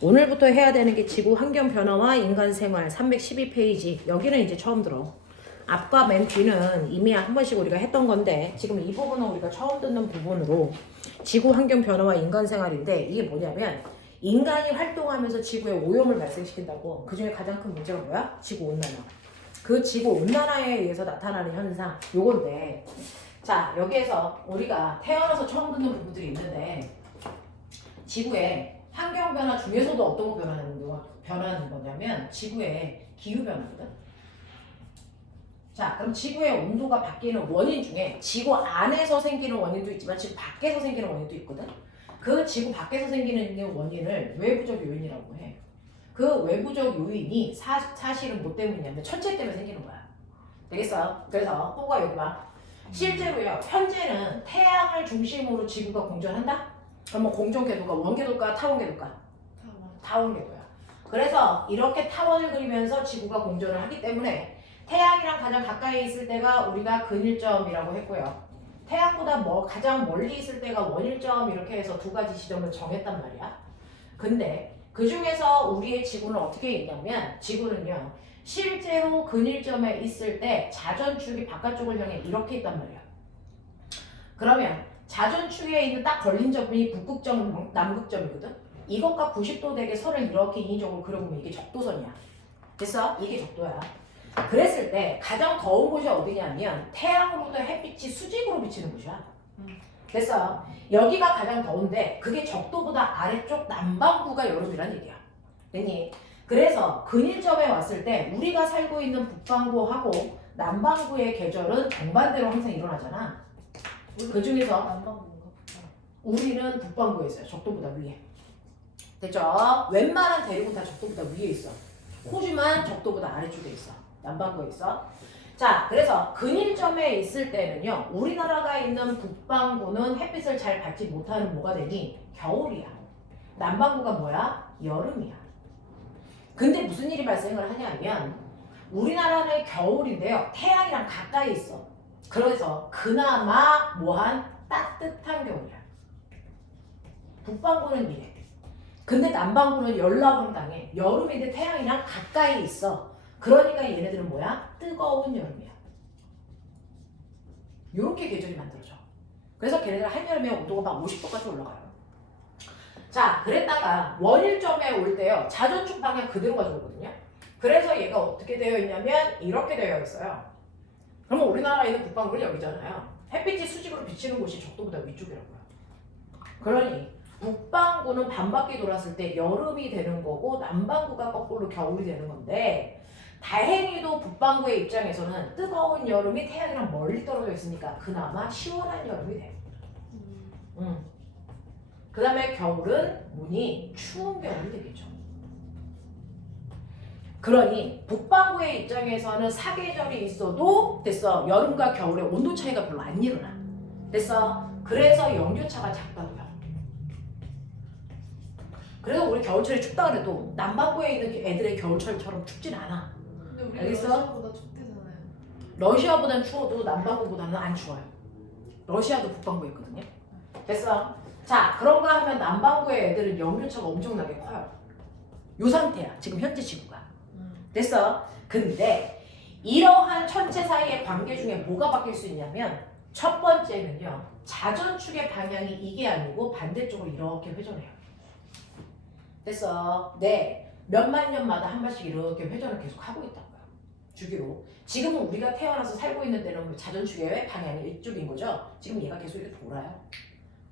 오늘부터 해야 되는 게 지구 환경 변화와 인간 생활 312페이지. 여기는 이제 처음 들어. 앞과 맨 뒤는 이미 한 번씩 우리가 했던 건데 지금 이 부분은 우리가 처음 듣는 부분으로 지구 환경 변화와 인간 생활인데 이게 뭐냐면 인간이 활동하면서 지구에 오염을 발생시킨다고. 그 중에 가장 큰 문제가 뭐야? 지구 온난화. 그 지구 온난화에 의해서 나타나는 현상 요건데, 자 여기에서 우리가 태어나서 처음 듣는 부분들이 있는데 지구에 환경 변화 중에서도 어떤 거 변하는 거냐면 지구의 기후 변화거든. 자 그럼 지구의 온도가 바뀌는 원인 중에 지구 안에서 생기는 원인도 있지만 지구 밖에서 생기는 원인도 있거든. 그 지구 밖에서 생기는 원인을 외부적 요인이라고 해. 그 외부적 요인이 사실은 뭐 때문이냐면 천체 때문에 생기는 거야. 되겠어요? 그래서 호가 여기 봐. 실제로요 현재는 태양을 중심으로 지구가 공전한다? 그럼 뭐 공전궤도가 원궤도일까 타원궤도일까? 타원궤도야. 그래서 이렇게 타원을 그리면서 지구가 공전을 하기 때문에 태양이랑 가장 가까이 있을 때가 우리가 근일점이라고 했고요. 태양보다 가장 멀리 있을 때가 원일점, 이렇게 해서 두 가지 지점을 정했단 말이야. 근데 그 중에서 우리의 지구는 어떻게 있냐면 지구는요 실제로 근일점에 있을 때 자전축이 바깥쪽을 향해 이렇게 있단 말이야. 그러면 자전축에 있는 딱 걸린 점이 북극점, 남극점이거든. 이것과 90도 되게 선을 이렇게 인위적으로 그려보면 이게 적도선이야. 됐어? 이게 적도야. 그랬을 때 가장 더운 곳이 어디냐면 태양으로부터 햇빛이 수직으로 비치는 곳이야. 됐어? 여기가 가장 더운데 그게 적도보다 아래쪽 남반구가 여름이란 얘기야. 됐니? 그래서 근일점에 왔을 때 우리가 살고 있는 북반구하고 남반구의 계절은 정반대로 항상 일어나잖아. 그 중에서 우리는 북반구에 있어요. 적도보다 위에. 됐죠? 웬만한 대륙은 다 적도보다 위에 있어. 호주만 적도보다 아래쪽에 있어. 남반구에 있어. 자, 그래서 근일점에 있을 때는요, 우리나라가 있는 북반구는 햇빛을 잘 받지 못하는 뭐가 되니? 겨울이야. 남반구가 뭐야? 여름이야. 근데 무슨 일이 발생을 하냐면 우리나라는 겨울인데요, 태양이랑 가까이 있어. 그래서 그나마 뭐한 따뜻한 겨울이야. 북반구는 이래. 근데 남반구는 열나광당해. 여름인데 태양이랑 가까이 있어. 그러니까 얘네들은 뭐야? 뜨거운 여름이야. 요렇게 계절이 만들어져. 그래서 걔네들 한여름에 온도가 막 50도까지 올라가요. 자, 그랬다가 원일점에 올 때요, 자전축 방향 그대로 가져오거든요. 그래서 얘가 어떻게 되어 있냐면 이렇게 되어 있어요. 그러면 우리나라에 있는 북반구는 여기잖아요. 햇빛이 수직으로 비치는 곳이 적도보다 위쪽이라고요. 그러니 북반구는 반바퀴 돌았을 때 여름이 되는 거고 남반구가 거꾸로 겨울이 되는 건데, 다행히도 북반구의 입장에서는 뜨거운 여름이 태양이랑 멀리 떨어져 있으니까 그나마 시원한 여름이 돼. 그 다음에 겨울은 문이 추운 겨울이 되겠죠. 그러니 북반구의 입장에서는 사계절이 있어도 됐어, 여름과 겨울에 온도 차이가 별로 안 일어나. 됐어? 그래서 영유차가 작다고요. 그래서 우리 겨울철에 춥다 그래도 남반구에 있는 애들의 겨울철처럼 춥진 않아. 근데 우리 알겠어? 러시아보다 춥대잖아요. 러시아보단 추워도 남반구보다는 안 추워요. 러시아도 북반구에 있거든요. 됐어? 자, 그런가 하면 남반구의 애들은 영유차가 엄청나게 커요. 요 상태야, 지금 현재 지구가. 됐어? 근데 이러한 천체 사이의 관계 중에 뭐가 바뀔 수 있냐면 첫 번째는요, 자전축의 방향이 이게 아니고 반대쪽으로 이렇게 회전해요. 됐어? 네, 몇만 년마다 한 번씩 이렇게 회전을 계속 하고 있다고요. 주기로. 지금은 우리가 태어나서 살고 있는 데는 자전축의 방향이 이쪽인 거죠. 지금 얘가 계속 이렇게 돌아요.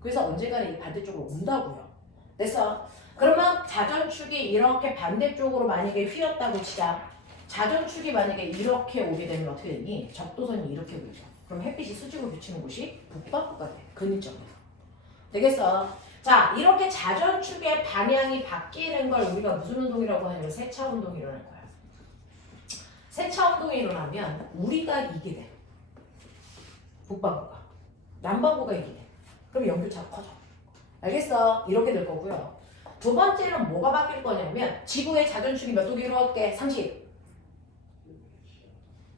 그래서 언젠가는 이 반대쪽으로 온다고요. 됐어? 그러면 자전축이 이렇게 반대쪽으로 만약에 휘었다고 치자. 자전축이 만약에 이렇게 오게 되면 어떻게 되니? 적도선이 이렇게 보이죠. 그럼 햇빛이 수직으로 비치는 곳이 북반구가 돼. 근일점이야. 되겠어? 자, 이렇게 자전축의 방향이 바뀌는 걸 우리가 무슨 운동이라고 하냐면 세차 운동이 일어날 거야. 세차 운동이 일어나면 우리가 이기게 돼. 북반구가. 남반구가 이기게 돼. 그럼 연교차가 커져. 알겠어? 이렇게 될 거고요. 두 번째는 뭐가 바뀔 거냐면 지구의 자전축이 몇 도 기울었게? 상식.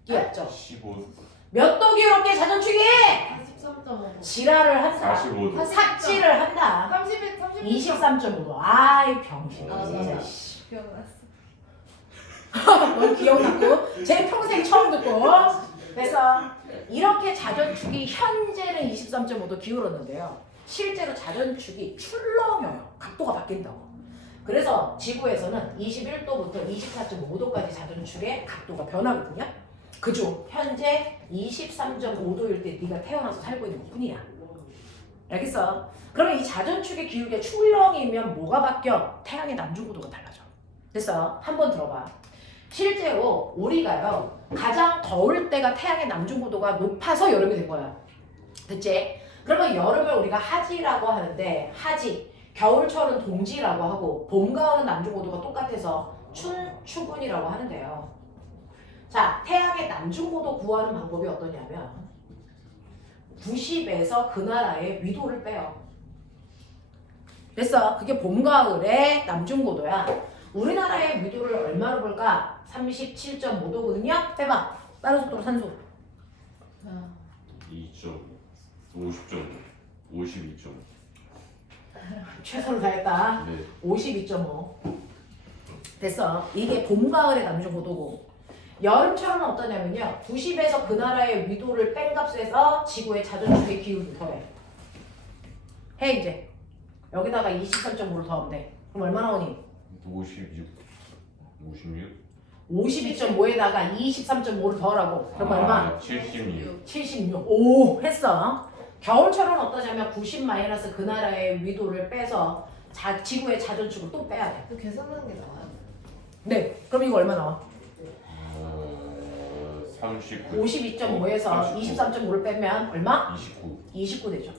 기억죠? 15도. 몇 도 기울었게 자전축이? 44도. 23.5도. 지랄을 한다. 45도. 삭지를 한다. 23.5도. 아이 병신. 아, 진짜. 맞아. 씨. 기억났어. 넌 기억나고 제 평생 처음 듣고. 그래서 이렇게 자전축이 현재는 23.5도 기울었는데요. 실제로 자전축이 출렁여요. 각도가 바뀐다고. 그래서 지구에서는 21도부터 24.5도까지 자전축의 각도가 변하거든요. 그중 현재 23.5도일 때 네가 태어나서 살고 있는 것뿐이야. 알겠어? 그러면 이 자전축의 기울기가 출렁이면 뭐가 바뀌어? 태양의 남중고도가 달라져. 그래서 한번 들어봐. 실제로 우리가요 가장 더울 때가 태양의 남중고도가 높아서 여름이 된 거야. 됐지? 그러면 여름을 우리가 하지라고 하는데 하지, 겨울철은 동지라고 하고 봄, 가을은 남중고도가 똑같아서 추군이라고 하는데요. 자, 태양의 남중고도 구하는 방법이 어떠냐면 90에서 그 나라의 위도를 빼요. 됐어? 그게 봄, 가을의 남중고도야. 우리나라의 위도를 얼마로 볼까? 37.5도거든요? 빼봐. 빠른 속도로 산소. 52.5. 최선을 다했다. 네. 52.5. 됐어. 이게 봄, 가을의 남중고도고 여름철은 어떠냐면요. 90에서 그 나라의 위도를 뺀 값에서 지구의 자전축의 기울기 더해. 해 이제. 여기다가 23.5를 더하면 돼. 그럼 얼마 나오니? 56. 52.5에다가 23.5를 더하라고. 그럼 얼마? 76. 76. 오, 했어. 겨울철은 어떠냐면 90- 그 나라의 위도를 빼서 지구의 자전축을 또 빼야 돼. 그 계산하는 게 나와요. 네. 그럼 이거 얼마 나와? 39. 52.5에서 23.5를 빼면 얼마? 29. 29 되죠.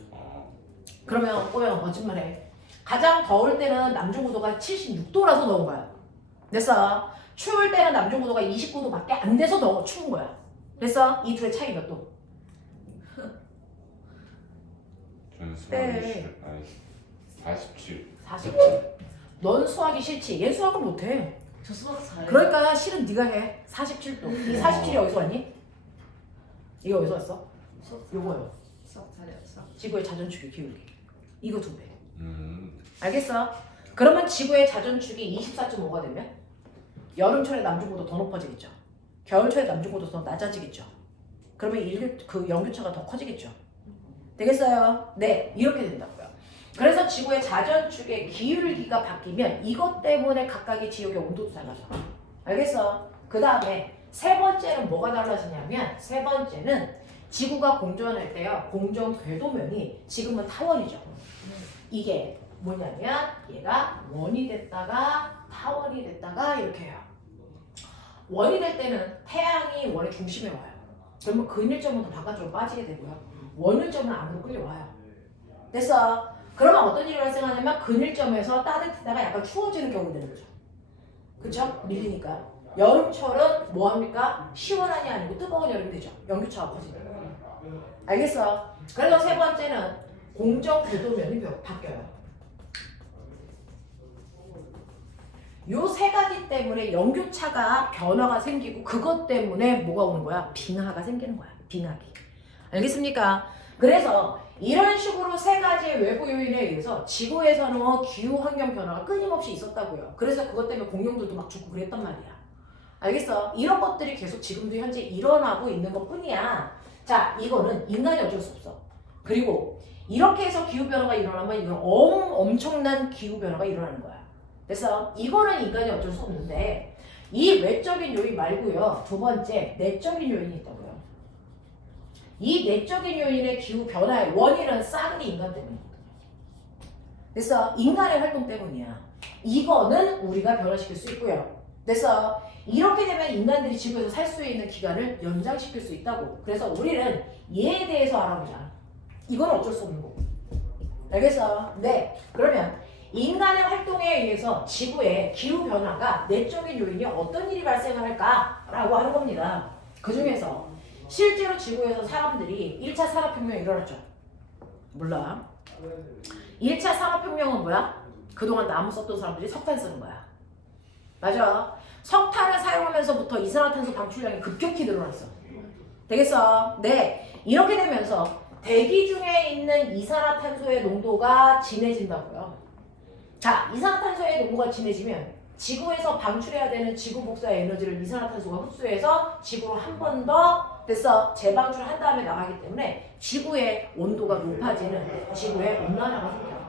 그러면 꼬맹아 거짓말해. 가장 더울 때는 남중고도가 76도라서 더운 거야. 그래서 추울 때는 남중고도가 29도밖에 안 돼서 더 추운 거야. 그래서 이 둘의 차이 몇 도? 저는 네. 47. 47. 넌 수학이 싫지. 얘 수학을 못해. 저 수학 잘해요. 그러니까 실은 네가 해. 47도. 이 47이 어디서 왔니? 이거 어디서 왔어? 요거요. 수학 잘해요. 수학. 지구의 자전축의 기울기. 이거 2배. 음. 알겠어? 그러면 지구의 자전축이 24.5가 되면 여름철에 남중고도 더 높아지겠죠. 겨울철에 남중고도 더 낮아지겠죠. 그러면 그 연교차가 더 커지겠죠. 되겠어요? 네, 이렇게 된다고요. 그래서 지구의 자전축의 기울기가 바뀌면 이것 때문에 각각의 지역의 온도도 달라져. 알겠어? 그 다음에 세 번째는 뭐가 달라지냐면 세 번째는 지구가 공전할 때요. 공전 궤도면이 지금은 타원이죠. 이게 뭐냐면 얘가 원이 됐다가 타원이 됐다가 이렇게 해요. 원이 될 때는 태양이 원의 중심에 와요. 그러면 근일점은 더 바깥쪽으로 빠지게 되고요. 원일점은 안으로 끌려와요. 됐어? 그러면 어떤 일이 발생하냐면 근일점에서 따뜻하다가 약간 추워지는 경우가 되는 거죠. 그쵸? 밀리니까. 여름철은 뭐합니까? 시원하니 아니고 뜨거운 여름이 되죠. 연교차가 커지니까. 알겠어? 그래서 세 번째는 공정 궤도면이 바뀌어요. 요 세 가지 때문에 연교차가 변화가 생기고 그것 때문에 뭐가 오는 거야? 빙하가 생기는 거야. 빙하기. 알겠습니까? 그래서 이런 식으로 세 가지의 외부 요인에 의해서 지구에서는 기후 환경 변화가 끊임없이 있었다고요. 그래서 그것 때문에 공룡들도 막 죽고 그랬단 말이야. 알겠어? 이런 것들이 계속 지금도 현재 일어나고 있는 것 뿐이야. 자, 이거는 인간이 어쩔 수 없어. 그리고 이렇게 해서 기후변화가 일어나면 이건 엄청난 기후변화가 일어나는 거야. 그래서 이거는 인간이 어쩔 수 없는데 이 외적인 요인 말고요. 두 번째, 내적인 요인이 있다고요. 이 내적인 요인의 기후변화의 원인은 싸그리 인간 때문이거든요. 그래서 인간의 활동 때문이야. 이거는 우리가 변화시킬 수 있고요. 그래서 이렇게 되면 인간들이 지구에서 살 수 있는 기간을 연장시킬 수 있다고. 그래서 우리는 얘에 대해서 알아보자. 이건 어쩔 수 없는 거고. 알겠어? 네. 그러면 인간의 활동에 의해서 지구의 기후변화가 내적인 요인이 어떤 일이 발생을 할까라고 하는 겁니다. 그 중에서 실제로 지구에서 사람들이 1차 산업혁명이 일어났죠. 몰라. 1차 산업혁명은 뭐야? 그동안 나무 썼던 사람들이 석탄 쓰는 거야. 맞아. 석탄을 사용하면서부터 이산화탄소 방출량이 급격히 늘어났어. 되겠어? 네. 이렇게 되면서 대기 중에 있는 이산화탄소의 농도가 진해진다고요. 자, 이산화탄소의 농도가 진해지면 지구에서 방출해야 되는 지구 복사의 에너지를 이산화탄소가 흡수해서 지구로 한 번 더 됐어 재방출한 다음에 나가기 때문에 지구의 온도가 높아지는 지구의 온난화가 생겨요.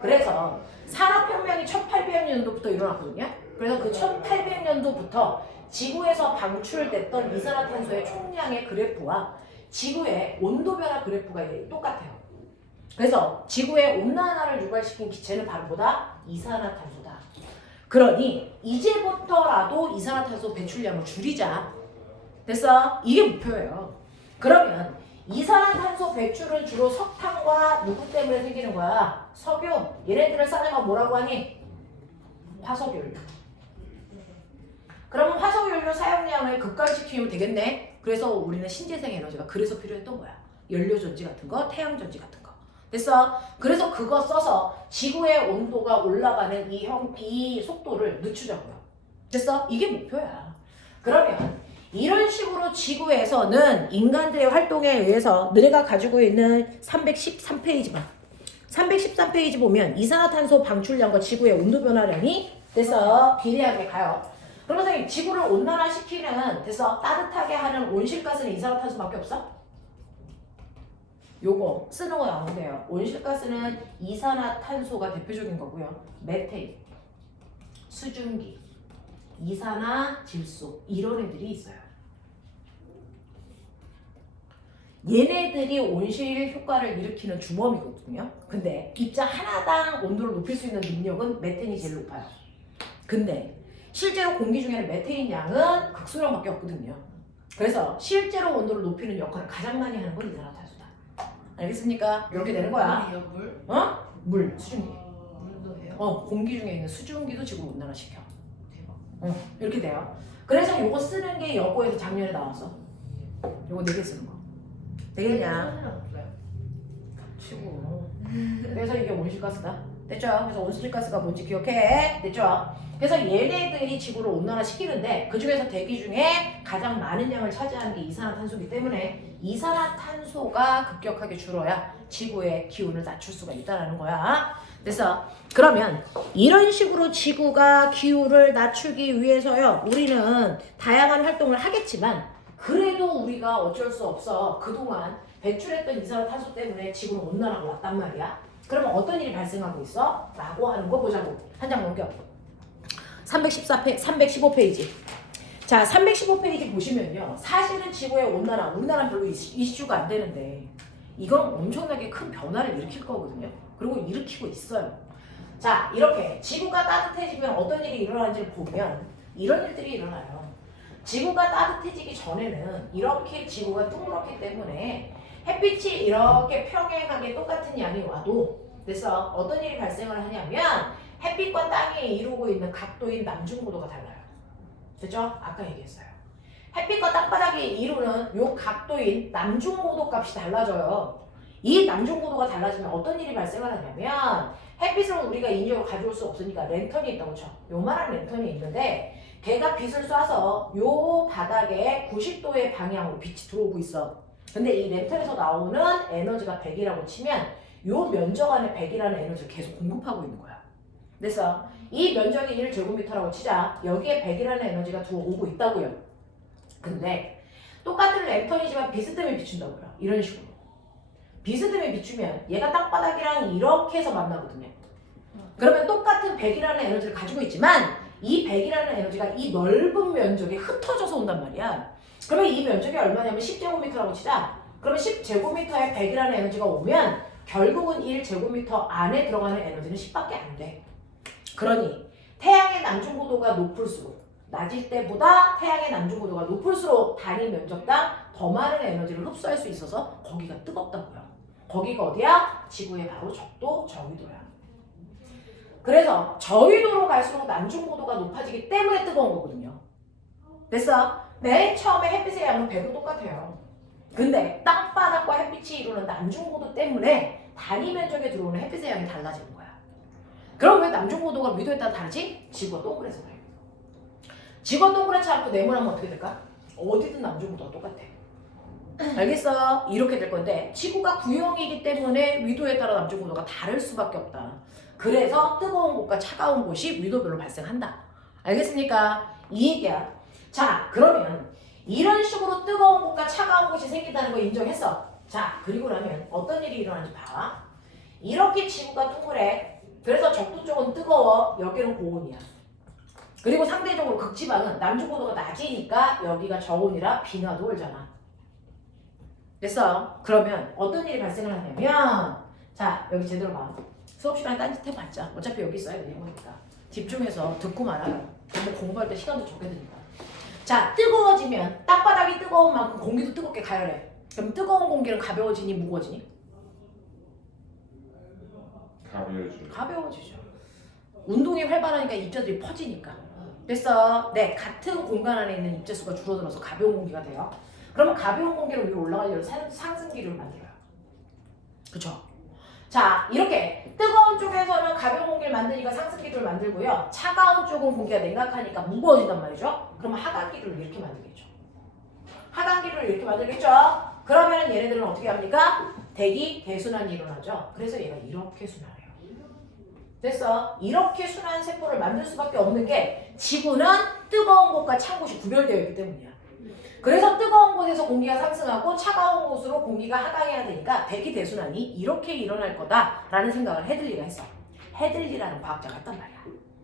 그래서 산업혁명이 1800년도부터 일어났거든요. 그래서 그 1800년도부터 지구에서 방출됐던 이산화탄소의 총량의 그래프와 지구의 온도 변화 그래프가 똑같아요. 그래서 지구의 온난화를 유발시킨 기체는 바로 뭐다? 이산화탄소다. 그러니 이제부터라도 이산화탄소 배출량을 줄이자. 됐어? 이게 목표예요. 그러면 이산화탄소 배출은 주로 석탄과 누구 때문에 생기는 거야? 석유. 얘네들을 싸내면 뭐라고 하니? 화석연료. 그러면 화석연료 사용량을 급감시키면 되겠네. 그래서 우리는 신재생 에너지가 그래서 필요했던 거야. 연료전지 같은 거, 태양전지 같은 거. 됐어? 그래서 그거 써서 지구의 온도가 올라가는 이 속도를 늦추자고요. 됐어? 이게 목표야. 그러면 이런 식으로 지구에서는 인간들의 활동에 의해서 너희가 가지고 있는 313페이지 봐. 313페이지 보면 이산화탄소 방출량과 지구의 온도 변화량이 됐어? 비례하게 가요. 그럼 선생님 지구를 온난화시키는 됐어? 따뜻하게 하는 온실가스는 이산화탄소밖에 없어? 요거 쓰는 거 나오는데요. 온실가스는 이산화탄소가 대표적인 거고요. 메테인, 수증기, 이산화질소 이런 애들이 있어요. 얘네들이 온실 효과를 일으키는 주범이거든요. 근데 입자 하나당 온도를 높일 수 있는 능력은 메테인이 제일 높아요. 근데 실제로 공기 중에는 메테인 양은 극소량밖에 없거든요. 그래서 실제로 온도를 높이는 역할을 가장 많이 하는 건 이산화탄소다. 알겠습니까? 이렇게 되는 거야. 물이요, 물? 어? 물, 수증기. 물도 해요? 공기 중에 있는 수증기도 지구를 온난화시켜. 대박. 이렇게 돼요. 그래서 요거 쓰는 게 여고에서 작년에 나왔어. 요거 4개 쓰는 거. 되겠냐? 사진은 없어요. 치고. 그래서 이게 온실가스다. 됐죠? 그래서 온실가스가 뭔지 기억해. 됐죠? 그래서 얘네들이 지구를 온난화시키는데 그 중에서 대기 중에 가장 많은 양을 차지하는 게 이산화탄소이기 때문에 이산화탄소가 급격하게 줄어야 지구의 기온을 낮출 수가 있다는 거야. 그래서 그러면 이런 식으로 지구가 기후를 낮추기 위해서요. 우리는 다양한 활동을 하겠지만 그래도 우리가 어쩔 수 없어. 그동안 배출했던 이산화탄소 때문에 지구는 온난화가 왔단 말이야. 그러면 어떤 일이 발생하고 있어? 라고 하는 거 보자고. 한 장 넘겨. 315페이지. 자, 315페이지 보시면요. 사실은 지구의 온난화, 우리나라는 별로 이슈가 안 되는데 이건 엄청나게 큰 변화를 일으킬 거거든요. 그리고 일으키고 있어요. 자, 이렇게 지구가 따뜻해지면 어떤 일이 일어나는지를 보면 이런 일들이 일어나요. 지구가 따뜻해지기 전에는 이렇게 지구가 둥그렇기 때문에 햇빛이 이렇게 평행하게 똑같은 양이 와도 그래서 어떤 일이 발생을 하냐면 햇빛과 땅이 이루고 있는 각도인 남중고도가 달라요. 됐죠? 아까 얘기했어요. 햇빛과 땅바닥이 이루는 요 각도인 남중고도 값이 달라져요. 이 남중고도가 달라지면 어떤 일이 발생을 하냐면 햇빛을 우리가 인적으로 가져올 수 없으니까 랜턴이 있다고 쳐. 요만한 랜턴이 있는데 걔가 빛을 쏴서 요 바닥에 90도의 방향으로 빛이 들어오고 있어. 근데 이 랜턴에서 나오는 에너지가 100이라고 치면 요 면적 안에 100이라는 에너지를 계속 공급하고 있는 거야. 그래서 이 면적이 1제곱미터라고 치자. 여기에 100이라는 에너지가 들어오고 있다고요. 근데 똑같은 랜턴이지만 빛 때문에 비춘다고요. 이런 식으로. 빛 때문에 비추면 얘가 땅바닥이랑 이렇게 해서 만나거든요. 그러면 똑같은 100이라는 에너지를 가지고 있지만 이 100이라는 에너지가 이 넓은 면적에 흩어져서 온단 말이야. 그러면 이 면적이 얼마냐면 10제곱미터라고 치자. 그러면 10제곱미터에 100이라는 에너지가 오면 결국은 1제곱미터 안에 들어가는 에너지는 10밖에 안 돼. 그러니 태양의 남중고도가 높을수록 낮을 때보다 태양의 남중고도가 높을수록 단위 면적당 더 많은 에너지를 흡수할 수 있어서 거기가 뜨겁다고요. 거기가 어디야? 지구의 바로 적도 저위도야. 그래서 저위도로 갈수록 남중고도가 높아지기 때문에 뜨거운 거거든요. 됐어? 맨 처음에 햇빛의 양은 100은 똑같아요. 근데 땅바닥과 햇빛이 이루는 남중고도 때문에 단위 면적에 들어오는 햇빛의 양이 달라지는 거야. 그럼 왜 남중고도가 위도에 따라 다르지? 지구가 동그래서 그래. 지구가 동그랗지 않고 네모나면 어떻게 될까? 어디든 남중고도가 똑같아. 알겠어? 이렇게 될 건데 지구가 구형이기 때문에 위도에 따라 남쪽 고도가 다를 수밖에 없다. 그래서 뜨거운 곳과 차가운 곳이 위도별로 발생한다. 알겠습니까? 이 얘기야. 자, 그러면 이런 식으로 뜨거운 곳과 차가운 곳이 생긴다는 거 인정했어. 자, 그리고 나면 어떤 일이 일어나는지 봐. 이렇게 지구가 동그래. 그래서 적도 쪽은 뜨거워. 여기는 고온이야. 그리고 상대적으로 극지방은 남쪽 고도가 낮으니까 여기가 저온이라 빙하도 올잖아. 됐어? 그러면 어떤 일이 발생을 하냐면 자, 여기 제대로 봐. 수업 시간에 딴짓 해봤자 어차피 여기 있어야 되는 거니까 집중해서 듣고 말아요. 너무 공부할 때 시간도 적게 드니까. 자, 뜨거워지면 땅바닥이 뜨거운 만큼 공기도 뜨겁게 가열해. 그럼 뜨거운 공기는 가벼워지니 무거워지니? 가벼워지죠. 운동이 활발하니까 입자들이 퍼지니까. 됐어? 네, 같은 공간 안에 있는 입자 수가 줄어들어서 가벼운 공기가 돼요. 그러면 가벼운 공기를 위로 올라가려면 상승기를 만들어요. 그쵸? 자, 이렇게 뜨거운 쪽에서는 가벼운 공기를 만드니까 상승기를 만들고요. 차가운 쪽은 공기가 냉각하니까 무거워진단 말이죠. 그러면 하강기를 이렇게 만들겠죠. 하강기를 이렇게 만들겠죠. 그러면 얘네들은 어떻게 합니까? 대기 대순환이 일어나죠. 그래서 얘가 이렇게 순환해요. 됐어? 이렇게 순환 세포를 만들 수밖에 없는 게 지구는 뜨거운 곳과 찬 곳이 구별되어 있기 때문이야. 그래서 뜨거운 곳에서 공기가 상승하고 차가운 곳으로 공기가 하강해야 되니까 대기 대순환이 이렇게 일어날 거다라는 생각을 헤들리가 했어. 헤들리라는 과학자가 했단 말이야.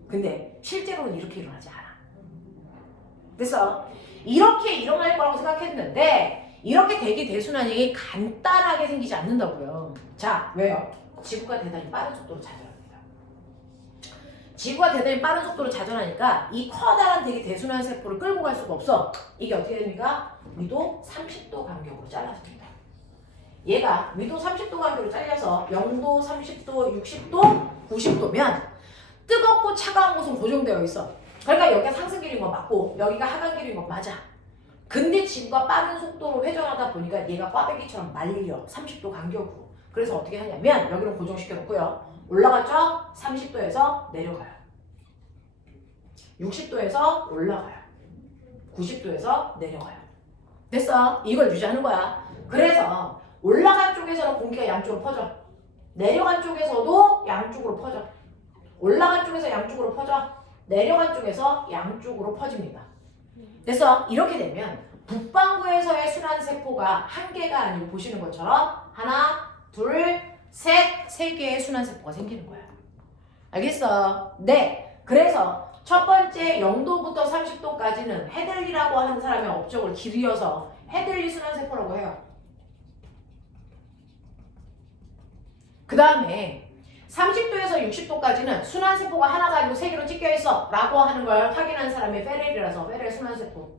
근데 실제로는 이렇게 일어나지 않아. 그래서 이렇게 일어날 거라고 생각했는데 이렇게 대기 대순환이 간단하게 생기지 않는다고요. 자, 왜요? 지구가 대단히 빠른 속도로 자전합니다. 지구가 대단히 빠른 속도로 자전하니까 이 커다란 대기 대순환 세포를 끌고 갈 수가 없어. 이게 어떻게 됩니까? 위도 30도 간격으로 잘라집니다. 얘가 위도 30도 간격으로 잘려서 0도, 30도, 60도, 90도면 뜨겁고 차가운 곳은 고정되어 있어. 그러니까 여기가 상승길인 거 맞고 여기가 하강길인 거 맞아. 근데 지구가 빠른 속도로 회전하다 보니까 얘가 꽈배기처럼 말려. 30도 간격으로. 그래서 어떻게 하냐면 여기를 고정시켜 놓고요. 올라갔죠? 30도에서 내려가요. 60도에서 올라가요. 90도에서 내려가요. 됐어? 이걸 유지하는 거야. 그래서 올라간 쪽에서는 공기가 양쪽으로 퍼져. 내려간 쪽에서도 양쪽으로 퍼져. 올라간 쪽에서 양쪽으로 퍼져. 내려간 쪽에서 양쪽으로 퍼집니다. 그래서 이렇게 되면 북반구에서의 순환세포가 한 개가 아니고 보시는 것처럼 하나, 둘, 셋, 세 개의 순환세포가 생기는 거야. 알겠어? 네. 그래서 첫 번째 0도부터 30도까지는 헤들리라고 하는 사람의 업적을 길이어서 헤들리 순환세포라고 해요. 그 다음에 30도에서 60도까지는 순환세포가 하나가 아니고 세 개로 찢겨 있어 라고 하는 걸 확인한 사람이 페렐이라서 페렐 순환세포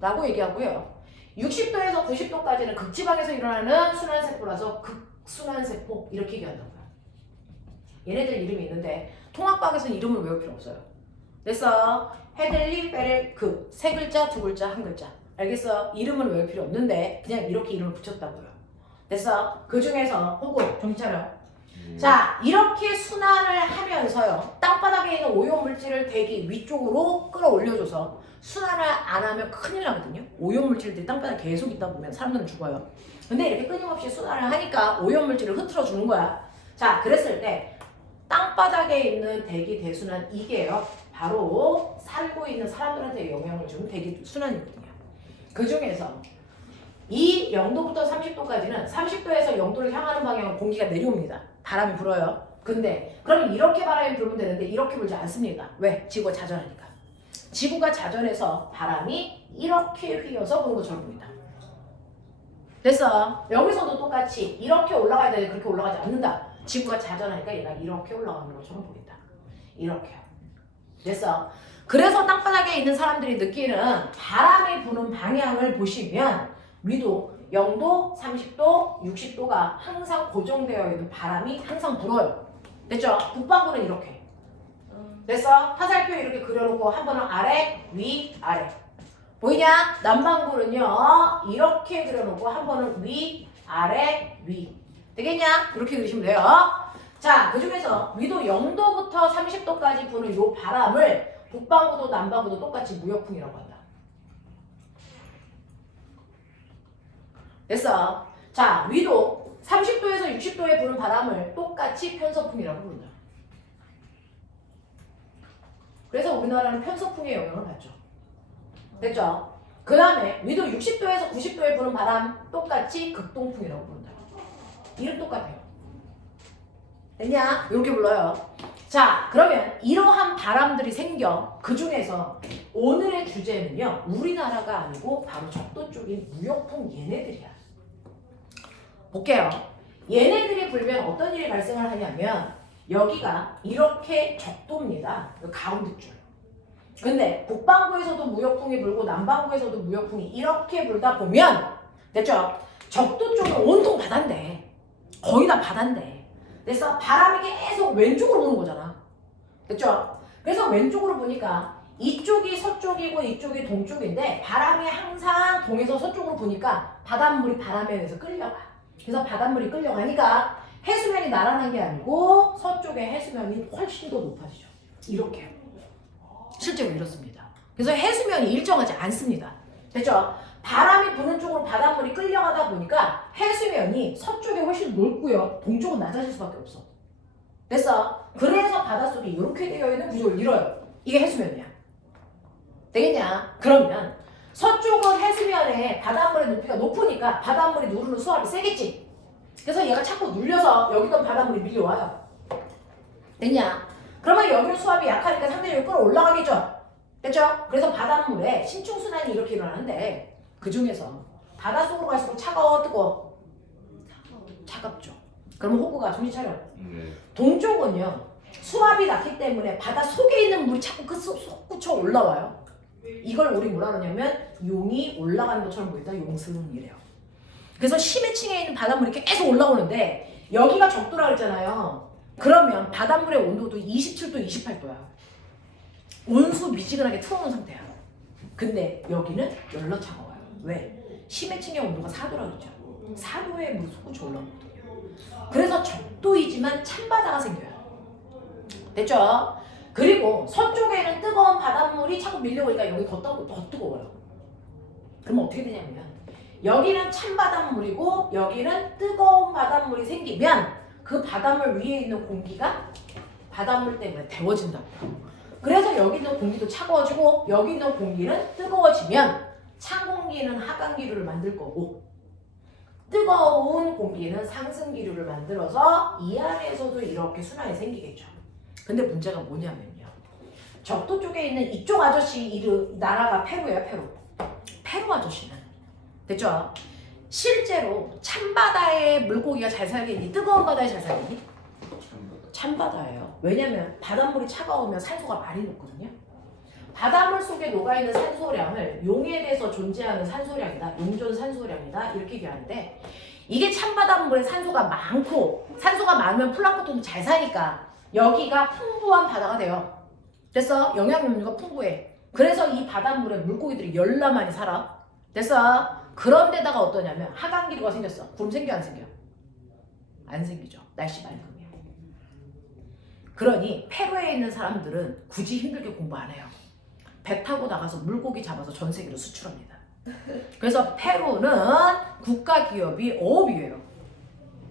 라고 얘기하고요. 60도에서 90도까지는 극지방에서 일어나는 순환세포라서 극순환세포 이렇게 얘기한다고요. 얘네들 이름이 있는데 통합학에서는 이름을 외울 필요 없어요. 그래서 헤들리, 페렐, 세 글자, 두 글자, 한 글자. 알겠어? 이름을 외울 필요 없는데 그냥 이렇게 이름을 붙였다고요. 됐어? 그 중에서 호구 정신 차려. 자, 이렇게 순환을 하면서요. 땅바닥에 있는 오염물질을 대기 위쪽으로 끌어올려줘서 순환을 안 하면 큰일 나거든요. 오염물질들이 땅바닥에 계속 있다 보면 사람들은 죽어요. 근데 이렇게 끊임없이 순환을 하니까 오염물질을 흐트러 주는 거야. 자, 그랬을 때 땅바닥에 있는 대기 대순환 이게요. 바로 살고 있는 사람들한테 영향을 주는 대기 순환이거든요. 그 중에서 이 0도부터 30도까지는 30도에서 0도를 향하는 방향으로 공기가 내려옵니다. 바람이 불어요. 근데 그러면 이렇게 바람이 불면 되는데 이렇게 불지 않습니다. 왜? 지구가 자전하니까. 지구가 자전해서 바람이 이렇게 휘어서 부는 것처럼 보인다. 됐어. 여기서도 똑같이 이렇게 올라가야 되는데 그렇게 올라가지 않는다. 지구가 자전하니까 얘가 이렇게 올라가는 것처럼 보인다. 이렇게요. 됐어. 그래서 땅바닥에 있는 사람들이 느끼는 바람이 부는 방향을 보시면 위도 0도, 30도, 60도가 항상 고정되어 있는 바람이 항상 불어요. 됐죠? 북반구는 이렇게. 됐어? 화살표 이렇게 그려놓고 한 번은 아래, 위, 아래. 보이냐? 남반구는요. 이렇게 그려놓고 한 번은 위, 아래, 위. 되겠냐? 그렇게 그리시면 돼요. 자, 그 중에서 위도 0도부터 30도까지 부는 이 바람을 북반구도 남반구도 똑같이 무역풍이라고 한다. 됐어. 자, 위도 30도에서 60도에 부는 바람을 똑같이 편서풍이라고 부른다. 그래서 우리나라는 편서풍의 영향을 받죠. 됐죠? 그 다음에 위도 60도에서 90도에 부는 바람 똑같이 극동풍이라고 부른다. 이름 똑같아요. 됐냐? 이렇게 불러요. 자, 그러면 이러한 바람들이 생겨 그 중에서 오늘의 주제는요, 우리나라가 아니고 바로 적도 쪽인 무역풍 얘네들이야. 볼게요. 얘네들이 불면 어떤 일이 발생을 하냐면 여기가 이렇게 적도입니다. 가운데 줄. 근데 북반구에서도 무역풍이 불고 남반구에서도 무역풍이 이렇게 불다 보면 됐죠? 적도 쪽은 온통 바다인데 거의 다 바다인데 그래서 바람이 계속 왼쪽으로 부는 거잖아. 됐죠? 그래서 왼쪽으로 부니까 이쪽이 서쪽이고 이쪽이 동쪽인데 바람이 항상 동에서 서쪽으로 부니까 바닷물이 바람에 의해서 끌려가. 그래서 바닷물이 끌려가니까 해수면이 날아난 게 아니고 서쪽의 해수면이 훨씬 더 높아지죠. 이렇게요. 실제로 이렇습니다. 그래서 해수면이 일정하지 않습니다. 됐죠? 바람이 부는 쪽으로 바닷물이 끌려가다 보니까 해수면이 서쪽에 훨씬 넓고요. 동쪽은 낮아질 수밖에 없어. 됐어? 그래서 바닷속이 이렇게 되어 있는 구조를 이뤄요. 이게 해수면이야. 되겠냐? 그러면 서쪽은 해수면에 바닷물의 높이가 높으니까 바닷물이 누르는 수압이 세겠지. 그래서 얘가 자꾸 눌려서 여기던 바닷물이 밀려와요. 됐냐? 그러면 여기는 수압이 약하니까 상대적으로 끌어올라가겠죠? 됐죠? 그래서 바닷물에 신충순환이 이렇게 일어나는데 그 중에서 바닷속으로 갈수록 차가워, 뜨거워? 차갑죠. 그러면 호구가 정신 차려. 네. 동쪽은요, 수압이 낮기 때문에 바다 속에 있는 물이 자꾸 그 솟구쳐 올라와요. 이걸 우리 뭐라 그러냐면 용이 올라가는 것처럼 보인다. 용승이래요. 그래서 심해층에 있는 바닷물이 계속 올라오는데 여기가 적도라 그랬잖아요. 그러면 바닷물의 온도도 27도, 28도야. 온수 미지근하게 틀어놓은 상태야. 근데 여기는 열러 차가워요. 왜? 심해층의 온도가 4도라 그랬죠. 4도에 물 솟구쳐 올라오거든요. 그래서 적도이지만 찬바다가 생겨요. 됐죠? 그리고 서쪽에는 뜨거운 바닷물이 자꾸 밀려오니까 여기 더 뜨거워요. 그럼 어떻게 되냐면 여기는 찬바닷물이고 여기는 뜨거운 바닷물이 생기면 그 바닷물 위에 있는 공기가 바닷물 때문에 데워진다고. 그래서 여기 있는 공기도 차가워지고 여기 있는 공기는 뜨거워지면 찬 공기는 하강기류를 만들 거고 뜨거운 공기는 상승기류를 만들어서 이 안에서도 이렇게 순환이 생기겠죠. 근데 문제가 뭐냐면요. 적도 쪽에 있는 이쪽 아저씨 나라가 페루예요. 페루 아저씨는 됐죠? 실제로 찬바다에 물고기가 잘 살겠니? 뜨거운 바다에 잘 살겠니? 찬바다예요. 왜냐면 바닷물이 차가우면 산소가 많이 녹거든요. 바닷물 속에 녹아있는 산소량을 용에 대해서 존재하는 산소량이다. 용존 산소량이다. 이렇게 얘기하는데 이게 찬바닷물에 산소가 많고 산소가 많으면 플랑크톤도 잘 사니까 여기가 풍부한 바다가 돼요. 됐어? 영양염류가 풍부해. 그래서 이 바닷물에 물고기들이 열나 많이 살아. 됐어? 그런데다가 어떠냐면 하강기류가 생겼어. 구름 생겨 안 생겨? 안 생기죠. 날씨 맑으면. 그러니 페루에 있는 사람들은 굳이 힘들게 공부 안 해요. 배 타고 나가서 물고기 잡아서 전 세계로 수출합니다. 그래서 페루는 국가 기업이 어업이에요.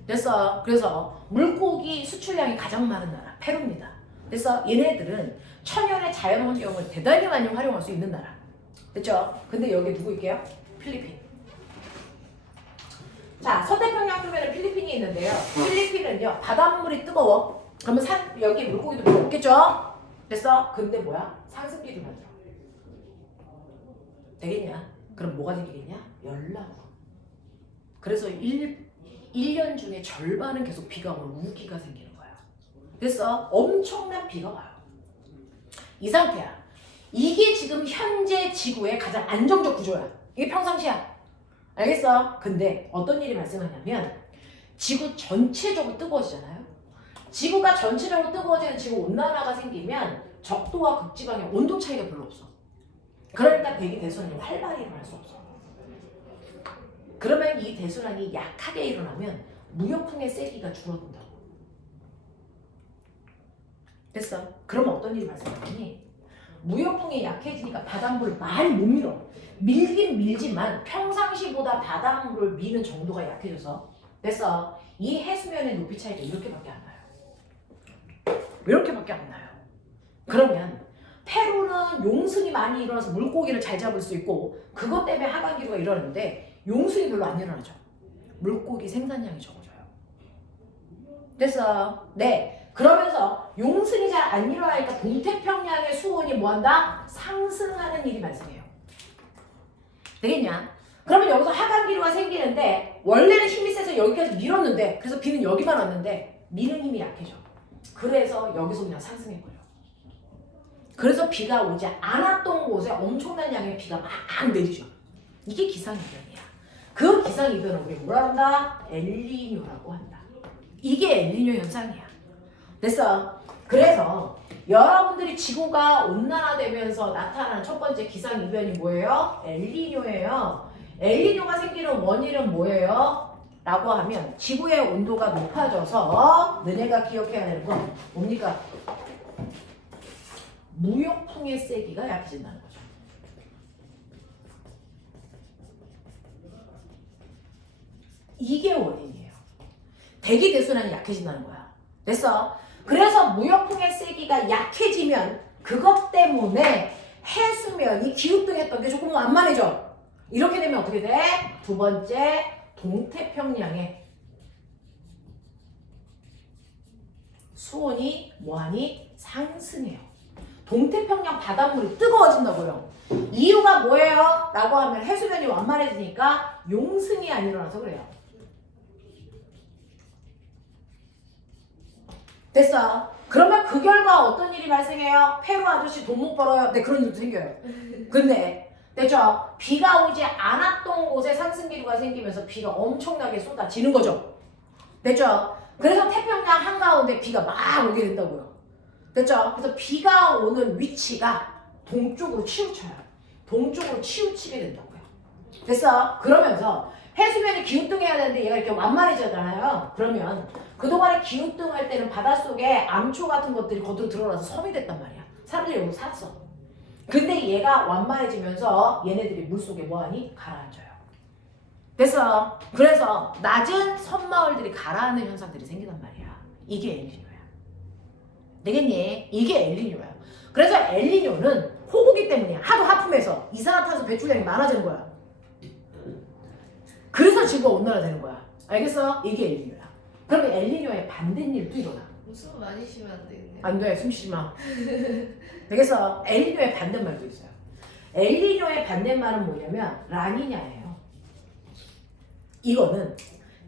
됐어? 그래서 물고기 수출량이 가장 많은 나라 페루입니다. 그래서 얘네들은 천연의 자연 환경을 대단히 많이 활용할 수 있는 나라. 됐죠? 근데 여기 누구 있게요? 필리핀. 자, 서태평양 쪽에는 필리핀이 있는데요. 필리핀은요, 바닷물이 뜨거워. 그러면 여기 물고기도 별로 없겠죠? 됐어? 근데 뭐야? 상승기를 만들어. 되겠냐? 그럼 뭐가 생기겠냐? 열나고. 그래서 1년 중에 절반은 계속 비가 오고 우기가 생기는 거야. 그래서 엄청난 비가 와요. 이 상태야. 이게 지금 현재 지구의 가장 안정적 구조야. 이게 평상시야. 알겠어? 근데 어떤 일이 발생하냐면 지구 전체적으로 뜨거워지잖아요. 지구가 전체적으로 뜨거워지는 지구온난화가 생기면 적도와 극지방의 온도 차이가 별로 없어. 그러니까 대기 대순환이 활발히 일어날 수 없어. 그러면 이 대순환이 약하게 일어나면 무역풍의 세기가 줄어든다고. 됐어? 그러면 어떤 일이 발생하니? 무역풍이 약해지니까 바닷물을 많이 못 밀어. 밀긴 밀지만 평상시보다 바닷물을 미는 정도가 약해져서 됐어. 이 해수면의 높이 차이가 이렇게밖에 안 나요. 이렇게밖에 안 나요. 그러면 페루는 용승이 많이 일어나서 물고기를 잘 잡을 수 있고 그것 때문에 하강기류가 일어나는데 용승이 별로 안 일어나죠. 물고기 생산량이 적어져요. 됐어. 네. 그러면서 용승이 잘 안 일어나니까 동태평양의 수온이 뭐한다? 상승하는 일이 발생해요. 되겠냐? 그러면 여기서 하강기류가 생기는데 원래는 힘이 세서 여기까지 밀었는데 그래서 비는 여기만 왔는데 미는 힘이 약해져. 그래서 여기서 그냥 상승해버려. 그래서 비가 오지 않았던 곳에 엄청난 양의 비가 막 내리죠. 이게 기상이변이야. 그 기상이변을 우리 뭐라 한다? 엘니뇨라고 한다. 이게 엘니뇨 현상이야. 됐어? 그래서 여러분들이 지구가 온난화되면서 나타나는 첫 번째 기상이변이 뭐예요? 엘니뇨예요. 엘니뇨가 생기는 원인은 뭐예요? 라고 하면 지구의 온도가 높아져서 너네가 기억해야 되는 건 뭡니까? 무역풍의 세기가 약해진다는 거죠. 이게 원인이에요. 대기 대순환이 약해진다는 거야. 됐어? 그래서 무역풍의 세기가 약해지면 그것 때문에 해수면이 기후등했던 게 조금 완만해져. 이렇게 되면 어떻게 돼? 두 번째, 동태평양의 수온이 뭐하니? 상승해요. 동태평양 바닷물이 뜨거워진다고요. 이유가 뭐예요? 라고 하면 해수면이 완만해지니까 용승이 안 일어나서 그래요. 됐어. 그러면 그 결과 어떤 일이 발생해요? 페루 아저씨 돈 못 벌어요. 네, 그런 일도 생겨요. 근데 됐죠? 비가 오지 않았던 곳에 상승기류가 생기면서 비가 엄청나게 쏟아지는 거죠. 됐죠? 그래서 태평양 한가운데 비가 막 오게 된다고요. 됐죠? 그래서 비가 오는 위치가 동쪽으로 치우쳐요. 동쪽으로 치우치게 된다고요. 됐어? 그러면서 해수면이 기후등해야 되는데 얘가 이렇게 완만해지잖아요. 그러면 그동안에 기후등할 때는 바닷속에 암초 같은 것들이 겉으로 드러나서 섬이 됐단 말이야. 사람들이 여기 살았어. 근데 얘가 완만해지면서 얘네들이 물속에 뭐하니? 가라앉아요. 됐어? 그래서 낮은 섬마을들이 가라앉는 현상들이 생기단 말이야. 이게 엘니뇨야. 되겠니? 이게 엘니뇨야. 그래서 엘니뇨는 호우기 때문이야. 하도 하품해서 이산화탄소 배출량이 많아지는 거야. 그래서 지구가 온난화되는 거야. 알겠어? 이게 엘니뇨야. 그러면 엘니뇨의 반대일도 일어나. 무슨 많이 쉬면 안 되겠네. 안 돼. 숨 쉬지 마. 되겠어? 엘니뇨의 반대말도 있어요. 엘니뇨의 반대말은 뭐냐면 라니냐예요. 이거는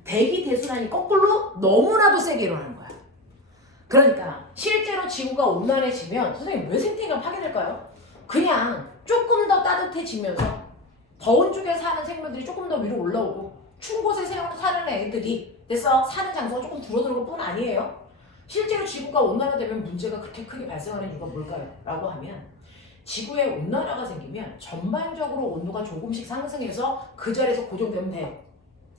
대기 대순환이 거꾸로 너무나도 세게 일어나는 거야. 그러니까 실제로 지구가 온난해지면 선생님 왜 생태계가 파괴될까요? 그냥 조금 더 따뜻해지면서 더운 쪽에 사는 생물들이 조금 더 위로 올라오고 추운 곳에 사는 애들이 됐어? 사는 장소가 조금 줄어드는 것뿐 아니에요. 실제로 지구가 온난화되면 문제가 그렇게 크게 발생하는 이유가 뭘까요? 라고 하면 지구에 온난화가 생기면 전반적으로 온도가 조금씩 상승해서 그 자리에서 고정되면 돼요.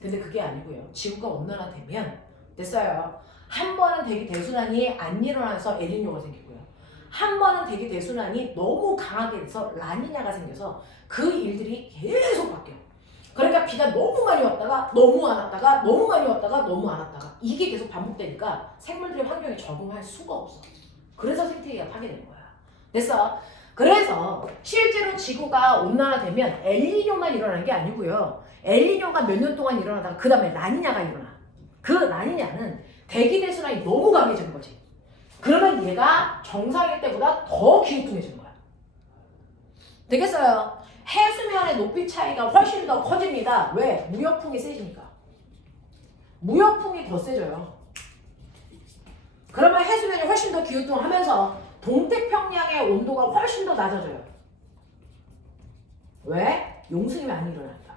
근데 그게 아니고요. 지구가 온난화되면 됐어요. 한 번은 대기 대순환이 안 일어나서 엘니뇨가 생기고요. 한 번은 대기 대순환이 너무 강하게 돼서 라니냐가 생겨서 그 일들이 계속 바뀌어요. 그러니까 비가 너무 많이 왔다가 너무 안 왔다가 너무 많이 왔다가 너무 안 왔다가 이게 계속 반복되니까 생물들의 환경에 적응할 수가 없어. 그래서 생태계가 파괴되는 거야. 됐어? 그래서 실제로 지구가 온난화되면 엘니뇨만 일어나는 게 아니고요. 엘니뇨가 몇 년 동안 일어나다가 그 다음에 라니냐가 일어나. 그 라니냐는 대기 대순환이 너무 강해지는 거지. 그러면 얘가 정상일 때보다 더 기후등해지는 거야. 되겠어요? 해수면의 높이 차이가 훨씬 더 커집니다. 왜? 무역풍이 세지니까. 무역풍이 더 세져요. 그러면 해수면이 훨씬 더 기후등하면서 동태평양의 온도가 훨씬 더 낮아져요. 왜? 용승이 많이 일어나니까.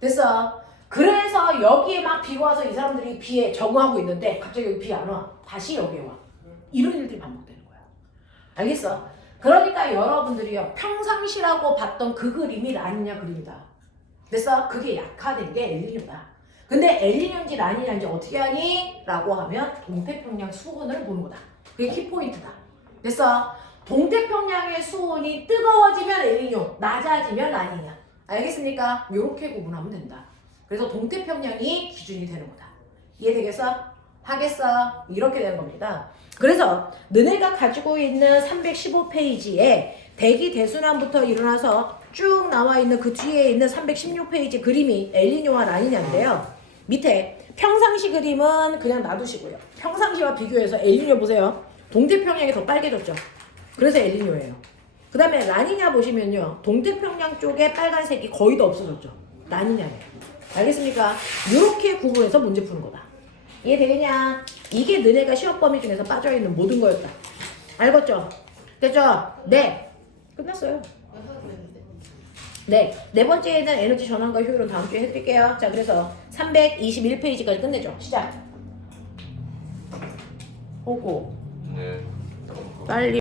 됐어? 그래서 여기에 막 비가 와서 이 사람들이 비에 적응하고 있는데 갑자기 여기 비 안 와. 다시 여기에 와. 이런 일들이 반복되는 거야. 알겠어? 그러니까 여러분들이요. 평상시라고 봤던 그 그림이 라니냐 그림이다. 됐어? 그게 약화된 게 엘니뇨다. 근데 엘니뇨인지 라니냐인지 어떻게 하니? 라고 하면 동태평양 수온을 보는 거다. 그게 키포인트다. 됐어? 동태평양의 수온이 뜨거워지면 엘니뇨, 낮아지면 라니냐. 알겠습니까? 이렇게 구분하면 된다. 그래서 동태평양이 기준이 되는 거다. 이해되겠어? 하겠어? 이렇게 되는 겁니다. 그래서 너네가 가지고 있는 315페이지에 대기 대순환부터 일어나서 쭉 나와 있는 그 뒤에 있는 316페이지 그림이 엘니뇨와 라니냐인데요. 밑에 평상시 그림은 그냥 놔두시고요. 평상시와 비교해서 엘니뇨 보세요. 동태평양이 더 빨개졌죠. 그래서 엘니뇨예요. 그 다음에 라니냐 보시면요. 동태평양 쪽에 빨간색이 거의 다 없어졌죠. 라니냐예요. 알겠습니까? 이렇게 구분해서 문제 푸는 거다. 이해되겠냐? 이게 너네가 시험 범위 중에서 빠져있는 모든 거였다. 알겠죠? 됐죠? 네. 끝났어요. 왜 하고 있는데? 네. 네 번째에는 에너지 전환과 효율은 다음 주에 해드릴게요. 자, 그래서 321페이지까지 끝내죠. 시작. 오고. 네. 빨리.